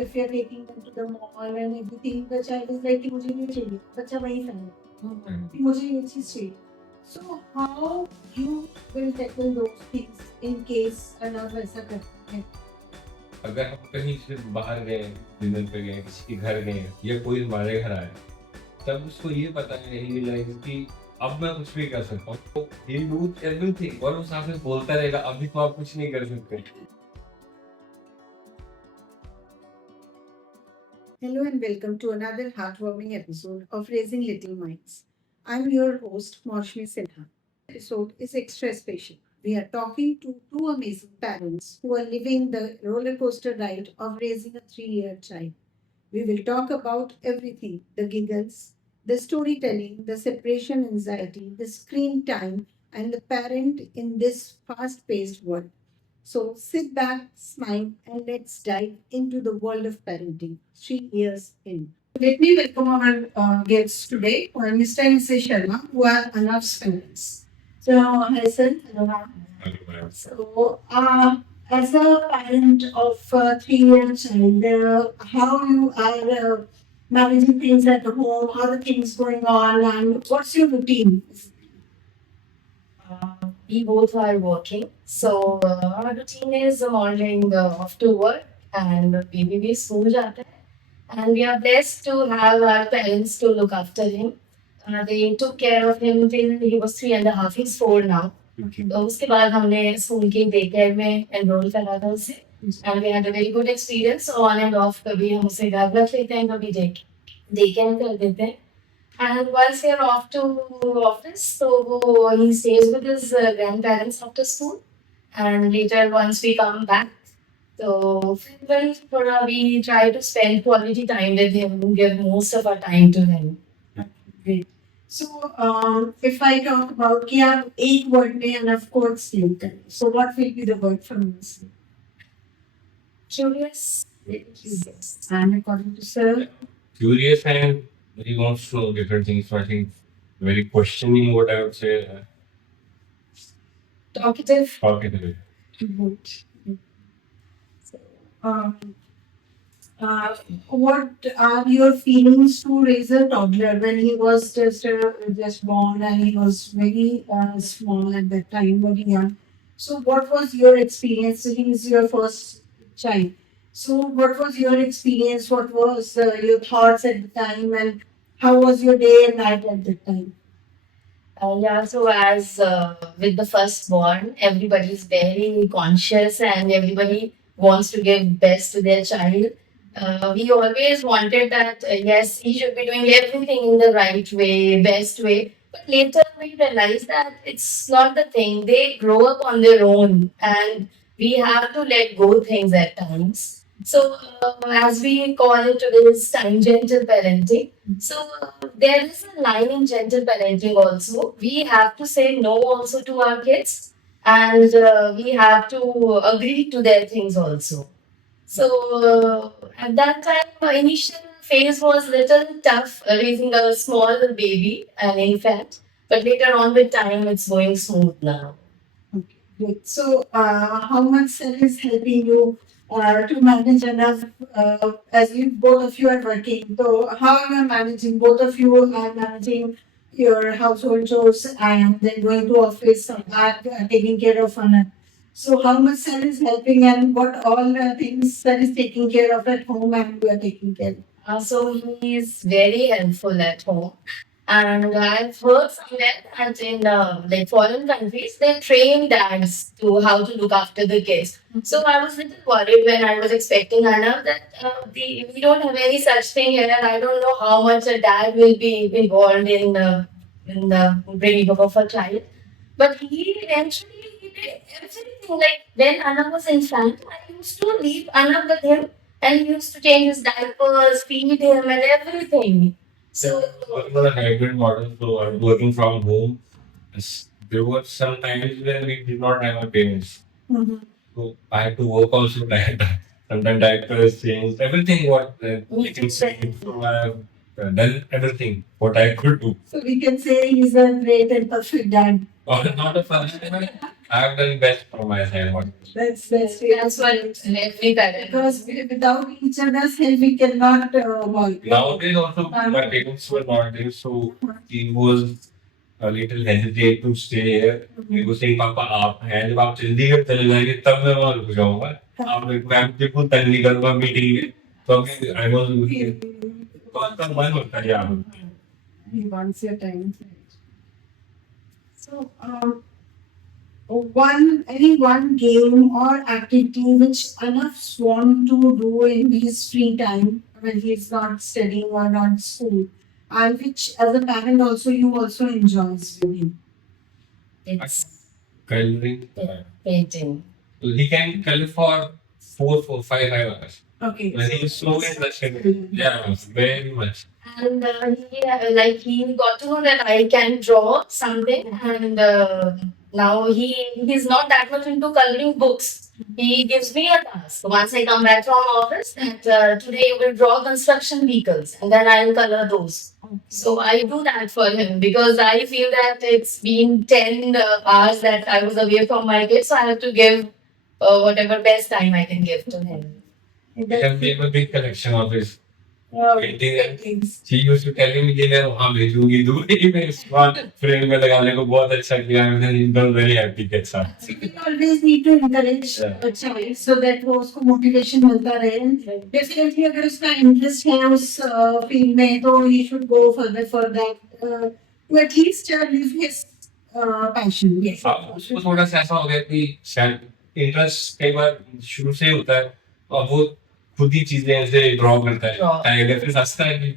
If you're taking them to the mall and everything, the child is like कि मुझे ये चाहिए, बच्चा वही फैला कि मुझे ये चीज चाहिए. So how you will tackle those things in case अनाथ वैसा करता है? अगर हम कहीं से बाहर गए, डिनर पे गए, किसी के घर गए या कोई हमारे घर आया, तब उसको ये पता नहीं रियलाइज कि अब मैं कुछ भी कर सकता हूँ. तो ही लूज एवरीथिंग और वो साथ में बोलता रहेगा अभी तो आप कुछ नहीं कर सकते. Hello and welcome to another heartwarming episode of Raising Little Minds. I'm your host, Maushmi Sinha. This episode is extra special. We are talking to two amazing parents who are living the roller coaster ride of raising a 3-year child. We will talk about everything: the giggles, the storytelling, the separation anxiety, the screen time, and the parent in this fast paced world. So sit back, smile, and let's dive into the world of parenting 3 years in. Let me welcome our guests today, Mr. and Mrs. Sharma, who are Anav's parents. So, hi sir. Hello, ma'am. So, as a parent of a 3 year child, how you are managing things at home, how the things going on, and what's your routine? We both are working. So our routine is morning off to work and baby भी school जाता है. And we are blessed to have our parents to look after him. They took care of him till he was 3.5. He's 4 now. तो उसके बाद हमने school की day care में enrol करा था उसे. And we had a very good experience on and off. कभी हम उसे घर रख लेते हैं, कभी डे केयर कर देते हैं. And once they're off to office, so he stays with his grandparents after school. And later, once we come back, so we try to spend quality time with him, give most of our time to him. Great. So, if I talk about कि आप एक word में and of course later. So, what will be the word from this? Curious. And according to Sir, Curious and he wants to know different things. So I think very questioning what I would say. Talkative. Talkative. good. So, what are your feelings to raise a toddler when he was just born and he was very small at that time, very young? So, what was your experience? He is your first child. So, what was your experience? What was your thoughts at the time, and how was your day and night at that time? Yeah, so as with the firstborn, everybody is very conscious and everybody wants to give best to their child. We always wanted that yes, he should be doing everything in the right way, best way. But later we realized that it's not the thing. They grow up on their own, and we have to let go things at times. So as we call it today's time, gentle parenting. So there is a line in gentle parenting also. We have to say no also to our kids, and we have to agree to their things also. So at that time, initial phase was little tough raising a small baby, an infant. But later on with time, it's going smooth now. Okay, great. So, how much Sir is helping you to manage enough as you both of you are working? So, how you are managing? Both of you are managing your household chores and then going to office and taking care of Anna. So, how much Sir is helping and what all things Sir is taking care of at home and you are taking care of? So he is very helpful at home. And I've heard somewhere that in like foreign countries, they train dads to how to look after the kids. So I was a little worried when I was expecting Anna that we don't have any such thing here, and I don't know how much a dad will be involved in the bringing up of a child. But he eventually he did everything. Like when Anna was infant, I used to leave Anna with him, and he used to change his diapers, feed him, and everything. So Working on a hybrid model, so I'm working from home. There were some times when we did not have our parents. Mhm. So I had to work also that sometimes diapers changed, everything what you can say. So I have done everything what I could do. So, we can say he's a great and perfect dad. Or not a fun, I've done best from my side. That's That's what every parent. because without each other's help we cannot work. Nowadays also my parents were not there, so he was a little hesitate to stay here. He was saying, "पापा आप हैं, जब आप चंडीगढ़ चले जाएंगे तब मैं वहाँ रुक जाऊंगा। आप मैं बिल्कुल तंग नहीं करूंगा मीटिंग में." तो I was तो उनका मन होता है यहाँ। He wants your time. So, one game or activity which Anaf want to do in his free time when he's not studying or not school, and which as a parent also you also enjoys doing. It's Coloring. painting. He can color for 5 hours. Okay. When he's so interested, yeah, very much. And he got to know that I can draw something, and now he's not that much into coloring books. He gives me a task once I come back from office that today you will draw construction vehicles, and then I will color those. So I do that for him because I feel that it's been 10 hours that I was away from my kids, so I have to give whatever best time I can give to him. We have a big collection of his painting. Paintings. She used to tell me कि मैं वहाँ भेजूंगी Dubai में इसको frame में लगाने को बहुत अच्छा किया है मैंने एकदम very happy के साथ. So we always need to encourage Yeah. a child so that वो उसको motivation मिलता रहे. Definitely अगर उसका interest है उस field में तो he should go further for that to at least live his passion. Yes. अब उसको थोड़ा सा ऐसा हो गया कि शायद इंटरेस्ट कई बार शुरू से ही होता है और वो खुद ही चीजें ऐसे ड्रॉ करता है Draw. टाइगर फिर हंसता है कि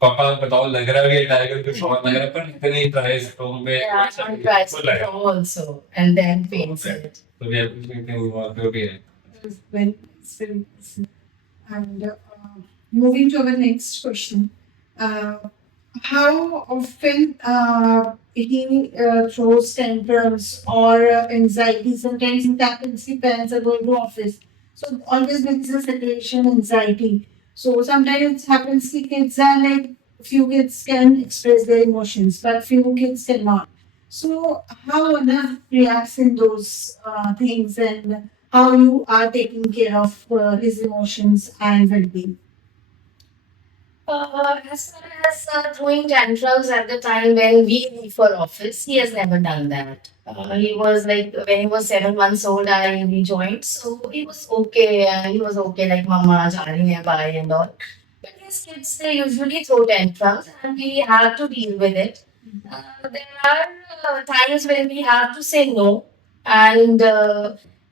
पापा बताओ लग रहा है कि टाइगर कुछ और लग रहा है पर इतने ट्राइज तो हमें Yeah, I try to draw also and then paint it. तो we have to think about okay Well, still, and moving to our next question, how often he throws tantrums or anxiety? Sometimes it happens the parents are going to office, so always there is a separation anxiety. So sometimes it happens the kids are like few kids can express their emotions, but few kids cannot. So how Anaf reacts in those things and how you are taking care of his emotions and well-being. As far as throwing tantrums at the time when we leave for office, he has never done that. He was like, when he was 7 months old, I rejoined, so he was okay. He was okay, like, Mama, ja rahi hai, bye, and all. But yes, kids, they usually throw tantrums, and we have to deal with it. There are times when we have to say no, and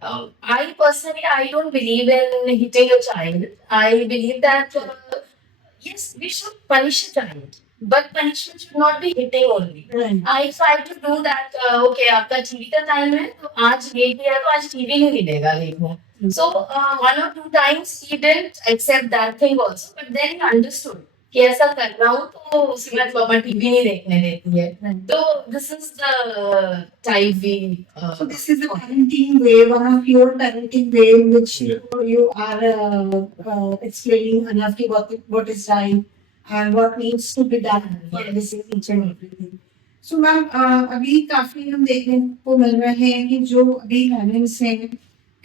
I personally, I don't believe in hitting a child. I believe that yes, we should punish a child, but punishment should not be hitting only. Right. I try to do that. Okay, आपका TV का time है तो आज ये किया तो आज TV नहीं मिलेगा देखने. So 1 or 2 times he didn't accept that thing also, but then he understood कि ऐसा कर रहा हूँ तो उसके बाद पापा टीवी नहीं देखने देती है. Right. So this is the type we. So this is the parenting way, one of your parenting way in which you are explaining enough ki what is right and what needs to be done for this each and everything. So ma'am अभी काफी हम देखने को मिल रहे हैं कि जो अभी पेरेंट्स हैं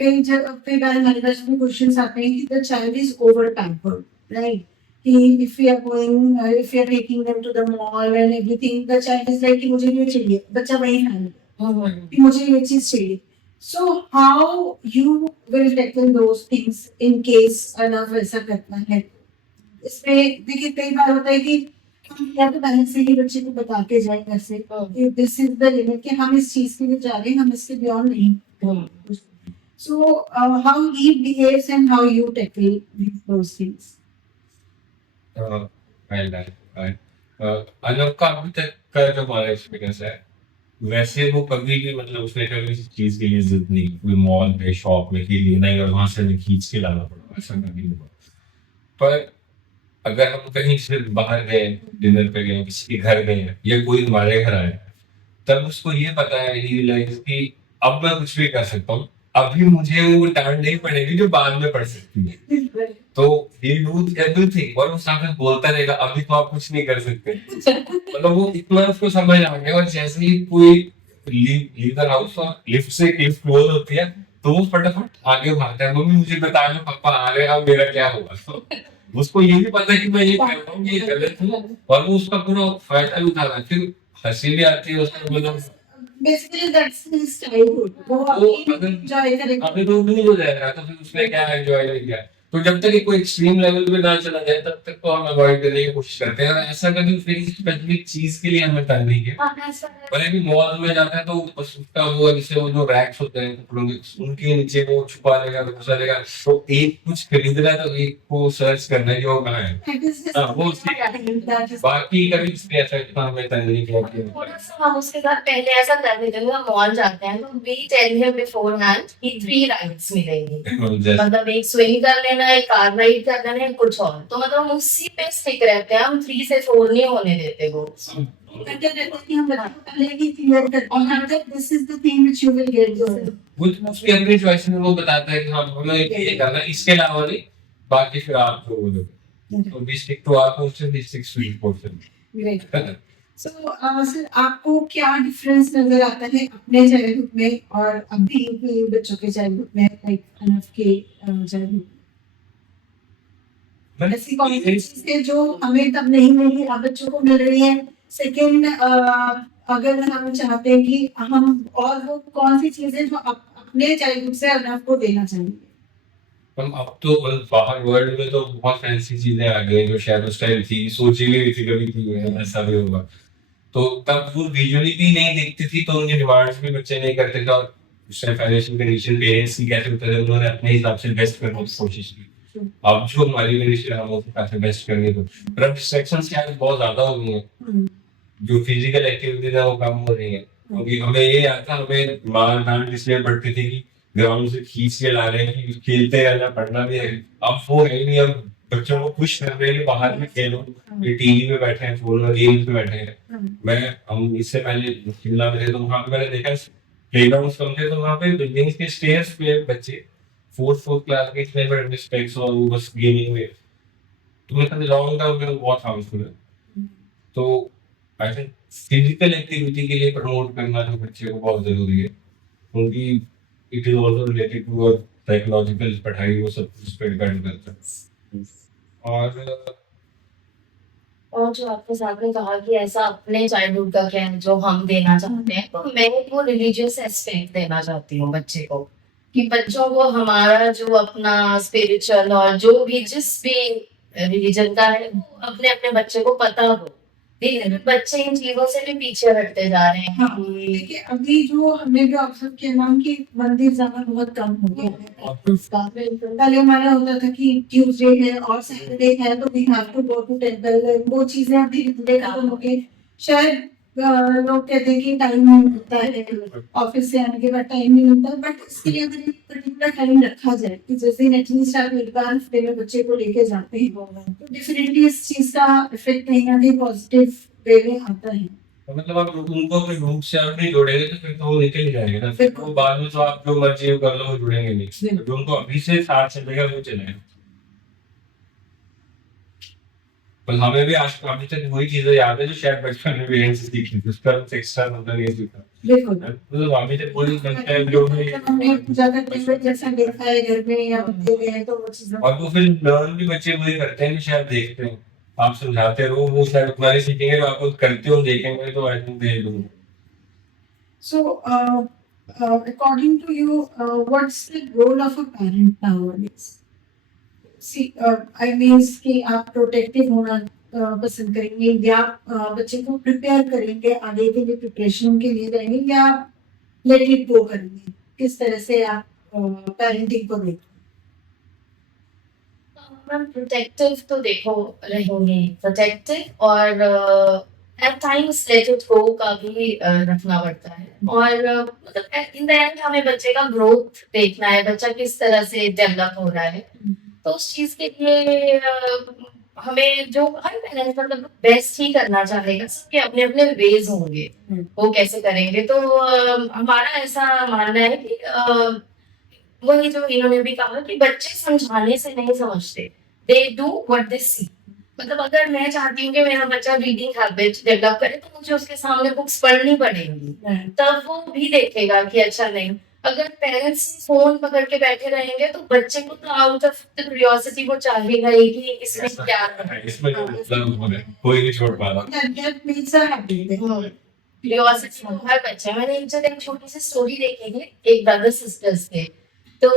कई बार हमारे पास में क्वेश्चंस आते हैं कि the child is over pampered, right? If we are going, if we are taking them to the mall and everything, the child is like कि मुझे ये चाहिए, बच्चा वही खाएगा. कि मुझे ये चीज चाहिए. So how you will tackle those things in case enough ऐसा करता है? इसमें देखिए कई बार होता है कि हम या तो पहले से ही बच्चे को बता के जाए घर से कि दिस इज द लिमिट कि हम इस चीज के लिए जा रहे हैं, हम इसके बियॉन्ड नहीं. So how he behaves and how you tackle those things. अनब का अभी तक का जो हमारा एक्सपीरियंस है वैसे वो कभी भी मतलब उसने कभी किसी चीज के लिए जिद नहीं कोई मॉल में शॉप में कि लेना ही और वहां से हमें खींच के लाना पड़ा ऐसा कभी नहीं हुआ. पर अगर हम कहीं से बाहर गए डिनर पे गए किसी के घर गए या कोई हमारे घर आए तब उसको ये पता है रियलाइज कि अब मैं कुछ भी कर सकता हूँ अभी मुझे वो टाइम नहीं पड़ेगी जो बाद में पड़ सकती है. तो he'll do everything और वो सामने बोलता रहेगा अभी तो आप कुछ नहीं कर सकते. मतलब वो इतना उसको समझ आ गया और जैसे ही कोई लीव द हाउस और लिफ्ट से लिफ्ट क्लोज होती है तो वो फटाफट आगे भागता है, मम्मी मुझे बताना पापा आ रहे हैं, अब मेरा क्या होगा। तो उसको ये भी पता है कि मैं ये कर रहा हूँ, ये गलत है, और वो उसका पूरा फायदा भी उठा रहा है, फिर हंसी भी आती है उसको, मतलब Basically, that's his childhood. वो वो अभी अगर enjoy करेगा। अभी तो नहीं हो जाएगा तो फिर उसने क्या एंजॉय नहीं किया। तो जब तक ये कोई एक्सट्रीम लेवल पे ना चला जाए तब तक तो हम अवॉइड करने की कोशिश करते हैं, और ऐसा कभी फिर स्पेसिफिक चीज के लिए हमें करनी है। हाँ, ऐसा है। भले भी मॉल में जाता है तो बस उसका वो जैसे वो जो रैक्स होते हैं कपड़ों के, उनके नीचे वो छुपा लेगा, घुसा लेगा, तो एक कुछ खरीद रहा है तो एक को सर्च करना है कि वो कहाँ है। That is his हाँ, वो उसकी that is बाकी कभी इसने ऐसा इतना हमें तंग नहीं किया कि थोड़ा सा हम उसके साथ पहले ऐसा करते थे, हम मॉल जाते हैं तो we tell him before hand कि 3 राइड्स मिलेंगी, जैसे मतलब एक स्विंग कर लेना, एक कार राइड कर लेना है, कुछ और, तो मतलब हम उसी पे स्टिक रहते हैं, हम 3 से 4 नहीं होने देते वो। better रहता है कि हम बच्चों को पहले ही क्लियर करते हैं that this is the thing which you will get this. वो उसकी अपनी चॉइस में वो बताता है कि हाँ हमें ये करना है, इसके अलावा नहीं, बाकी फिर आप जो बोलोगे। तो we stick to our portion, he sticks to his portion। Great. So, sir आपको क्या डिफरेंस नजर आता है अपने चाइल्डहुड में और अभी के बच्चों के चाइल्डहुड में, लाइक अनफ के चाइल्डहुड? ऐसी कौन सी चीजें जो हमें तब नहीं मिली अब बच्चों को मिल रही है? सेकेंड, अगर हम चाहते हैं कि हम, और वो कौन सी चीजें जो अपने चाइल्डहुड से अनफ को देना चाहेंगे? हम अब तो बस बाहर वर्ल्ड में तो बहुत फैंसी चीजें आ गई हैं जो शायद उस टाइम थी, सोची भी नहीं थी कभी कि ऐसा भी होगा। तो तब वो विजुअली भी नहीं दिखती थी तो उनकी डिमांड्स भी बच्चे नहीं करते थे, और उस टाइम फाइनेंशियल कंडीशन पेरेंट्स की कैसे होते थे, उन्होंने अपने हिसाब से बेस्ट करने की कोशिश की। अब जो हमारी कंडीशन है हम उसके कैसे बेस्ट करने को, पर रिस्ट्रिक्शंस शायद बहुत ज्यादा हो गई हैं, जो फिजिकल एक्टिविटीज है वो कम हो रही है, क्योंकि हमें ये याद था, हमें मार डांट इसलिए पड़ती थी कि ग्राउंड से खींच के ला रहे हैं कि खेलते रहना, पढ़ना भी है। अब वो है ही नहीं, अब बच्चों को खुश कर रहे हैं बाहर में खेलो, ये टीवी पे बैठे हैं, फोन में गेम्स पे बैठे हैं। मैं हम इससे पहले शिमला में थे तो वहां पे मैंने देखा प्लेग्राउंड कम थे, तो वहां पे बिल्डिंग्स के स्टेयर्स पे बच्चे फोर्थ क्लास के इतने बड़े स्पेक्स और वो बस गेमिंग में, तो मैं कहते लॉन्ग टर्म में बहुत हार्मफुल है। तो आई थिंक फिजिकल एक्टिविटी के लिए प्रमोट करना जो बच्चे को बहुत जरूरी है, क्योंकि it is also related to psychological पढ़ाई, वो सब उस पर डिपेंड करता है। और जो आपके साथ में कहा कि ऐसा अपने चाइल्डहुड का क्या है जो हम देना चाहते हैं, तो मैं वो रिलीजियस एस्पेक्ट देना चाहती हूँ बच्चे को, कि बच्चों को हमारा जो अपना स्पिरिचुअल और जो भी जिस भी रिलीजन का है वो अपने अपने बच्चे को पता हो। लेकिन बच्चे इन चीजों से भी पीछे हटते जा रहे हैं। हाँ, देखिए अभी जो हमने भी ऑब्जर्व किया नाम कि मंदिर जाना बहुत कम हो गया है। पहले हमारा होता था कि ट्यूसडे है और सैटरडे है तो we have to go to temple, वो चीजें अभी धीरे खत्म हो गई। शायद लोग कहते हैं कि टाइम नहीं मिलता है, ऑफिस से आने के बाद टाइम नहीं मिलता, बट इसके लिए अगर एक पर्टिकुलर टाइम रखा जाए कि जिस दिन एटलीस्ट आप एक बार हफ्ते में बच्चे को लेके जाते हैं तो डेफिनेटली इस चीज का इफेक्ट कहीं ना कहीं पॉजिटिव वे में आता है। मतलब आप उनको अपने रूप से आप नहीं जोड़ेंगे तो फिर तो वो निकल ही जाएंगे ना, फिर वो बाद में तो आप जो मर्जी कर लो वो जुड़ेंगे नहीं, जो उनको अभी से साथ चलेगा वो चलेगा। पर हमें भी आज अभी तक वही चीजें याद है जो शायद बचपन में पेरेंट्स से सीखी थी, उसका कुछ एक्स्ट्रा मतलब नहीं सीखा। बिल्कुल, मतलब अभी तक वही करते हैं जो भी, हमने पूजा करते हुए जैसा देखा है घर में या बच्चे गए तो वो चीजें, और वो फिर लर्न भी बच्चे वही करते हैं जो शायद देखते हैं, आप समझाते रहो वो शायद उतना ही सीखेंगे, जो आप खुद करते हो देखेंगे तो आई थिंक दे दूंगा। So, according to you, what's the role of a parent nowadays? See, I mean कि आप प्रोटेक्टिव होना पसंद करेंगे या बच्चे को प्रिपेयर करेंगे आगे के लिए, प्रिपरेशन के लिए रहेंगे, या लेट इट गो करेंगे? किस तरह से आप पेरेंटिंग को देखते मैम प्रोटेक्टिव तो देखो रहेंगे, प्रोटेक्टिव और at times let it go का भी रखना पड़ता है। और मतलब इन द एंड हमें बच्चे का ग्रोथ देखना है, बच्चा किस तरह से डेवलप हो रहा है, तो उस चीज के लिए हमें जो हर पेरेंट्स मतलब बेस्ट ही करना चाहेगा, सबके अपने अपने वेज होंगे वो कैसे करेंगे। तो हमारा ऐसा मानना है कि वही जो इन्होंने भी कहा कि बच्चे समझाने से नहीं समझते, दे डू व्हाट दे सी। मतलब अगर मैं चाहती हूँ कि मेरा बच्चा रीडिंग हैबिट डेवलप करे तो मुझे उसके सामने बुक्स पढ़नी पड़ेंगी, तब वो भी देखेगा कि अच्छा नहीं, अगर पेरेंट्स फोन पकड़ के बैठे रहेंगे तो बच्चे को तो आउट ऑफ द क्यूरियोसिटी वो चाहेगा ही कि इसमें क्या है। इसमें जो मतलब कोई नहीं छोड़ पा रहा। That means a habit. Curiosity तो हर बच्चे, मैंने एक जगह एक छोटी सी स्टोरी देखी थी, एक ब्रदर सिस्टर्स थे। तो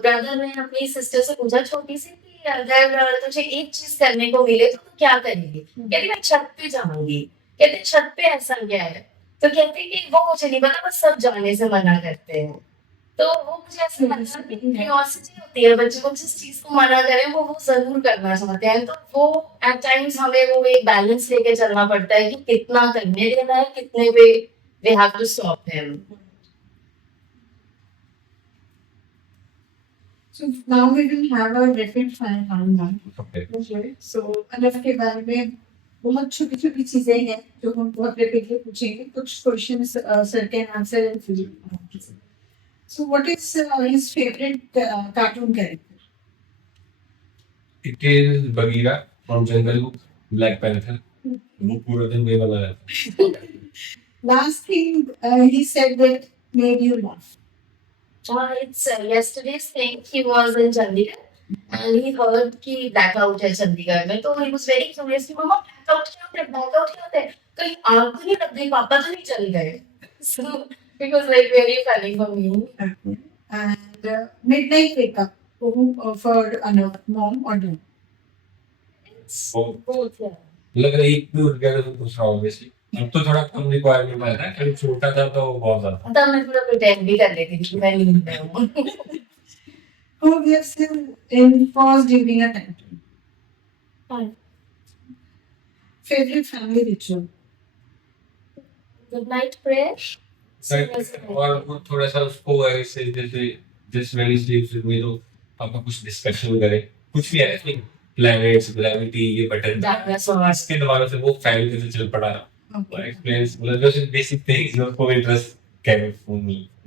ब्रदर ने अपनी सिस्टर से पूछा छोटी सी कि अगर तुझे एक चीज करने को मिले तो तू क्या करेगी? कहती मैं छत पे जाऊंगी। कहते छत पे ऐसा क्या है? तो कहते कि वो मुझे नहीं पता, बस सब जाने से मना करते हैं। तो वो मुझे ऐसा लगता है कि क्यूरियोसिटी होती है, बच्चे को जिस चीज को मना करें वो जरूर करना चाहते हैं। तो वो एट टाइम्स हमें वो एक बैलेंस लेके चलना पड़ता है कि कितना करने देना है, कितने पे we have to stop him. So now we will have a rapid fire round now. Okay. Okay. So enough के बारे में बहुत छोटी छोटी चीजें हैं जो हम बहुत रेपिडली पूछेंगे, कुछ questions sir can answer and फिर So what is his favorite cartoon character? It is Bagheera from Jungle Book, Black Panther. वो पूरा दिन वही बना रहता है। Last thing he said that made you laugh. It's yesterday's thing. He was in Chandigarh and he heard कि blackout है चंडीगढ़ में, तो he was very curious कि मम्मा blackout क्या होता है? blackout क्या होता है? कहीं आग तो नहीं लग गई, पापा तो नहीं चल गए? So it was like very funny for me. And midnight wake up for Anup, mom or dad? It's Oh. both, yeah. लग रहा है एक भी उठ गया तो कुछ रहा obviously। अब तो थोड़ा कम रिक्वायरमेंट है ना, जब छोटा था तो बहुत ज्यादा। तब मैं पूरा pretend भी कर लेती थी कि मैं नींद में हूँ। Who gives him in pause during a tantrum? Fine. Favorite family ritual? Good night prayer. और वो थोड़ा सा उसको ऐसे जैसे just when he sleeps with me तो पापा कुछ डिस्कशन करें, कुछ भी है प्लैनेट्स, ग्रेविटी, ये बटन Dinosaurs. इसके द्वारा से वो फैन कैसे चल पड़ा, Okay. एक्सप्लेन्स मतलब जो बेसिक थिंग्स जो को इंटरेस्ट कैन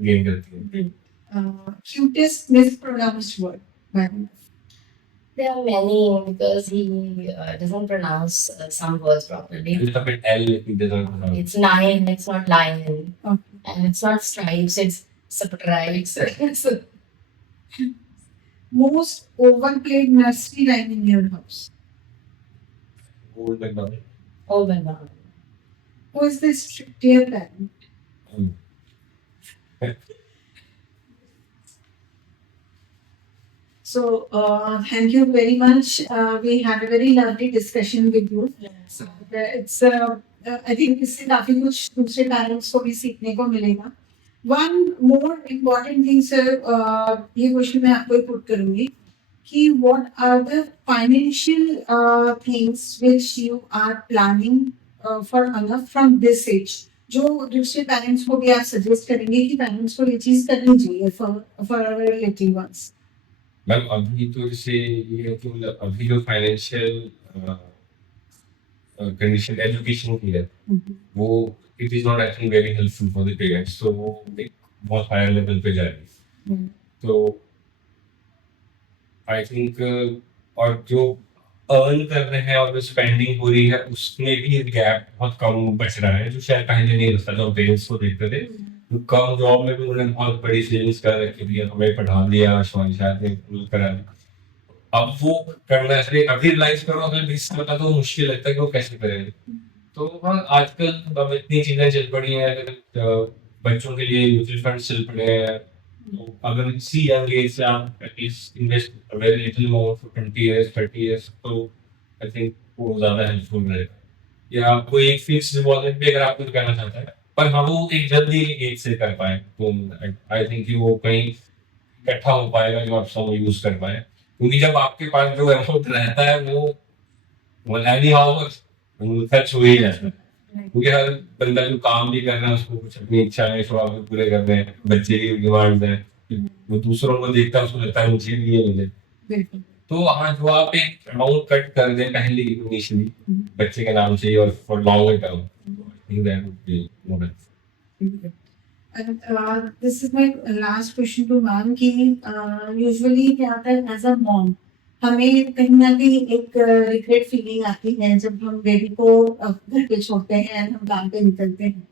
गेन करती है। Cutest mispronounced word? Madam. There are many because he doesn't pronounce some words properly. It's a bit L he doesn't pronounce. It's lion, it's not lion. Okay. And it's not stripes, it's stripes. Most overplayed nursery rhyme in your house? Old McDonald. Oh my god. Who is the stricter parent? So, thank you very much. We had a very lovely discussion with you. So, it's I think इससे काफी कुछ दूसरे parents को भी सीखने को मिलेगा. One more important thing, sir, ये क्वेश्चन मैं आपको ही पुट करूंगी कि what are the financial things which you are planning for Anna from this age? जो दूसरे पेरेंट्स को भी आप सजेस्ट करेंगे कि पेरेंट्स को ये चीज करनी चाहिए for our little ones. Ma'am अभी तो जैसे ये है कि मतलब अभी जो फाइनेंशियल कंडीशन एजुकेशन की है वो it is not actually very helpful for the parents, तो वो एक बहुत हायर लेवल पे जा रही है। तो आई थिंक और जो अर्न कर रहे हैं और जो स्पेंडिंग हो रही है उसमें भी गैप बहुत कम बच रहा है, जो शायद पहले नहीं होता जो पेरेंट्स को देखते थे। तो कम जॉब में भी उन्होंने बहुत बड़ी सेविंग्स कर रखी थी, हमें पढ़ा दिया, शायद करा दिया। अब वो करना है अभी रियलाइज करो, अगर बीस बता तो मुश्किल लगता है कि वो कैसे करेंगे। तो हाँ आजकल अब इतनी चीजें चल पड़ी हैं, अगर बच्चों के लिए म्यूचुअल फंड चल पड़े हैं, तो अगर इसी यंग एज से आप at least invest very little amount for 20 years 30 years, तो आई थिंक वो ज्यादा हेल्पफुल रहेगा। या आपको एक फिक्स डिपॉजिट भी अगर आप कुछ करना चाहते हैं, पर हाँ वो एक जल्दी एज से कर पाए तो आई थिंक कि वो कहीं इकट्ठा हो पाएगा जो आप सब यूज कर पाए, क्योंकि जब आपके पास जो अमाउंट रहता है वो एनी हाउ खर्च हो ही जाता है, क्योंकि हर बंदा जो काम भी कर रहा है उसको कुछ अपनी इच्छाएं शौक भी पूरे करने हैं, बच्चे की डिमांड है, वो दूसरों को देखता है उसको लगता है मुझे भी ये मिले। बिल्कुल. तो हाँ जो आप एक अमाउंट कट कर दें पहले इनिशियली बच्चे के नाम से और for longer term, I think that would be more better. And this is my last question to ma'am कि usually क्या होता है as a mom हमें कहीं ना कहीं एक रिग्रेट फीलिंग आती है जब हम बेबी को घर पे छोड़ते हैं and हम काम पे निकलते हैं.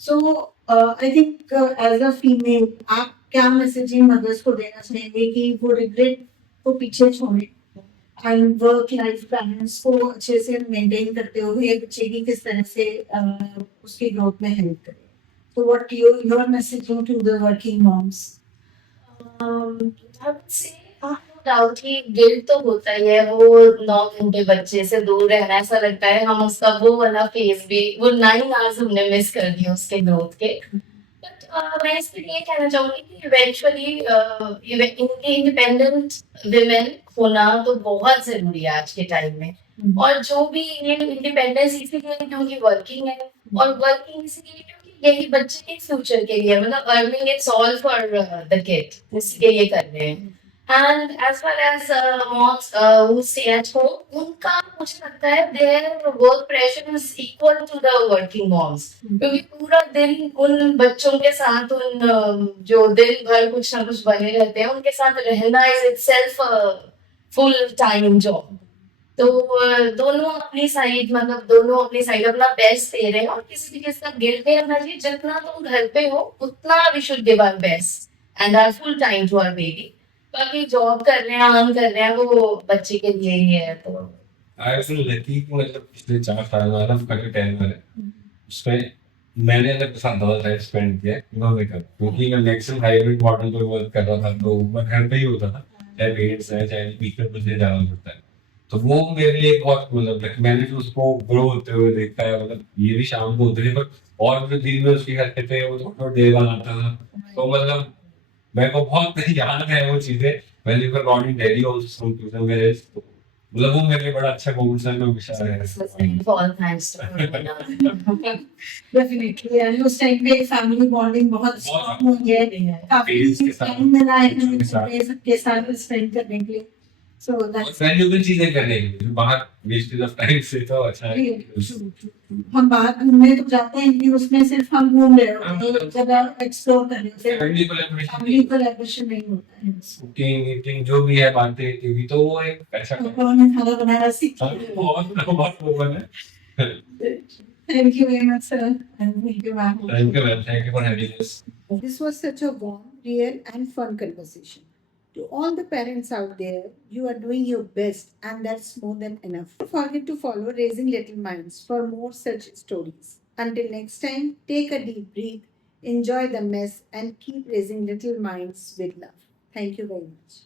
So I think as a female आप क्या मैसेजिंग मदर्स को देना चाहेंगे कि वो रिग्रेट को पीछे छोड़े एंड वर्क लाइफ बैलेंस को अच्छे से मेंटेन करते हुए बच्चे की किस तरह से उसकी ग्रोथ में हेल्प करें. So what your messaging to the working moms? I would say no doubt कि गिल्ट तो होता ही है, वो 9 घंटे बच्चे से दूर रहना, ऐसा लगता है हम उसका वो वाला फेज भी, वो 9 आवर्स हमने मिस कर दिए उसके ग्रोथ के. बट मैं इसके लिए कहना चाहूंगी कि इवेंचुअली इंडिपेंडेंट विमेन होना तो बहुत जरूरी है आज के टाइम में. और जो भी ये इंडिपेंडेंस इसीलिए क्योंकि वर्किंग है, और वर्किंग इसलिए क्योंकि यही बच्चे के फ्यूचर के लिए, मतलब earning it's all for the kid, इसलिए ये कर रहे हैं. And as well as moms who stay at home, उनका मुझे लगता है their work pressure is equal to the working moms, क्योंकि पूरा दिन उन बच्चों के साथ, जो दिन भर कुछ ना कुछ बने रहते हैं उनके साथ रहना is itself full time job. तो दोनों अपनी साइड, मतलब दोनों अपनी साइड अपना बेस्ट दे रहे हैं, और किसी भी चीज का गिल्ट नहीं रखना चाहिए. जितना तुम घर पे हो उतना we should give our best and our full time to our baby. बाकी जॉब कर रहे हैं, अर्न कर रहे हैं, वो बच्चे के लिए ही है. तो आई फील लकी कि मतलब पिछले 4 साल में ना का जो टेन है उसमें मैंने अपने साथ ज़्यादा टाइम स्पेंड किया है इन्होंने कर, क्योंकि मैं मैक्सिमम हाइब्रिड मॉडल पर वर्क कर रहा था, तो मैं घर पे ही होता था, चाहे पेरेंट्स है चाहे वीकेंड मुझे जाना पड़ता है. तो वो मेरे लिए बहुत मतलब मैंने जो उसको ग्रो होते हुए देखा है, मतलब ये भी शाम को होते थे पर और जो दिन में उसकी हरकतें हैं वो थोड़ा देर बाद आता था. तो मतलब मेरे को बहुत याद है वो चीजें. मैंने एक बार गॉट इन दिल्ली आल्सो मेरे, मतलब वो मेरे लिए बड़ा अच्छा मोमेंट है. मैं हमेशा all thanks to her. Definitely and उस टाइम पे फैमिली बॉन्डिंग बहुत स्ट्रांग हुई है. पेरेंट्स के काफी साथ, टाइम मिला है बच्चों के साथ. हमें सबके साथ स्पेंड करने के लिए. सो और दैट्स वैल्यूएबल चीजें करने के लिए, जो बाहर वेस्टेज ऑफ टाइम से तो अच्छा है. हम बाहर घूमने तो जाते हैं कि उसमें सिर्फ हम घूम रहे होते हैं, जगह एक्सप्लोर कर रहे होते हैं. फैमिली फैमिली कोलैबोरेशन नहीं होता है. कुकिंग ईटिंग जो भी है बातें टीवी, तो वो एक ऐसा उन्होंने खाना बनाना सीखा. बहुत ओपन है. Thank you very much, sir. And thank you, ma'am. Thank you ma'am, thank you for having us. This was such a warm, real, and fun conversation. To all the parents out there, you are doing your best, and that's more than enough. Don't forget to follow Raising Little Minds for more such stories. Until next time, take a deep breath, enjoy the mess, and keep raising little minds with love. Thank you very much.